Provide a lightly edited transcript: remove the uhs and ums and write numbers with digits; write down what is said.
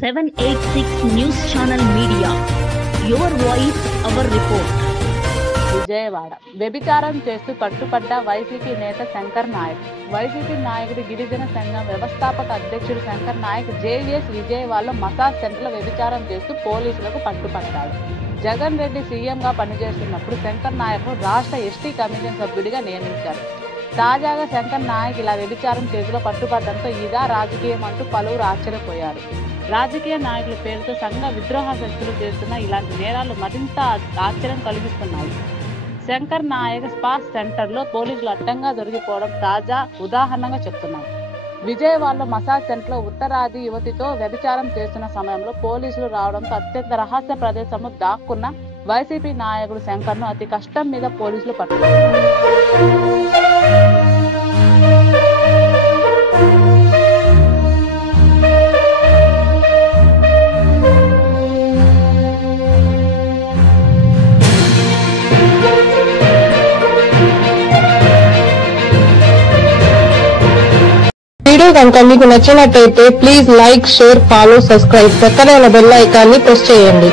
786 News Channel Media. Your voice, our report. Vijayawada వ్యభిచారం చేస్తూ పట్టుపడ్డ YCP నేత శంకర్ నాయక్. వైసీపీ నాయకుడు గిరిజన సంఘం వ్యవస్థాపక అధ్యక్షుడు శంకర్ నాయక్ జేవీఎస్ విజయవాడలో మసాజ్ సెంటర్లో వ్యభిచారం చేస్తూ పోలీసులకు పట్టుపడ్డాడు. జగన్ రెడ్డి సీఎంగా పనిచేస్తున్నప్పుడు శంకర్ నాయక్ను రాష్ట్ర ఎస్టీ కమిషన్ సభ్యుడిగా నియమించారు. తాజాగా శంకర్ నాయక్ ఇలా వ్యభిచారం కేసులో పట్టుపడడంతో ఇదా రాజకీయం అంటూ పలువురు ఆశ్చర్యపోయారు. రాజకీయ నాయకుల పేరుతో సంఘ విద్రోహ శక్తులు చేస్తున్న ఇలాంటి నేరాలు మరింత ఆశ్చర్యం కలిగిస్తున్నాయి. శంకర్ నాయక్ స్పా సెంటర్లో పోలీసులు అడ్డంగా దొరికిపోవడం తాజా ఉదాహరణగా చెప్తున్నారు. విజయవాడలో మసాజ్ సెంటర్లో ఉత్తరాది యువతితో వ్యభిచారం చేస్తున్న సమయంలో పోలీసులు రావడంతో అత్యంత రహస్య ప్రదేశంలో దాక్కున్న వైసీపీ నాయకుడు శంకర్ను అతి కష్టం మీద పోలీసులు పట్టుకున్నారు. వీడియో కనుక మీకు నచ్చినట్లయితే please like, share, follow, subscribe. పక్కనే ఉన్న బెల్ ఐకాన్ని ప్రెస్ చేయండి.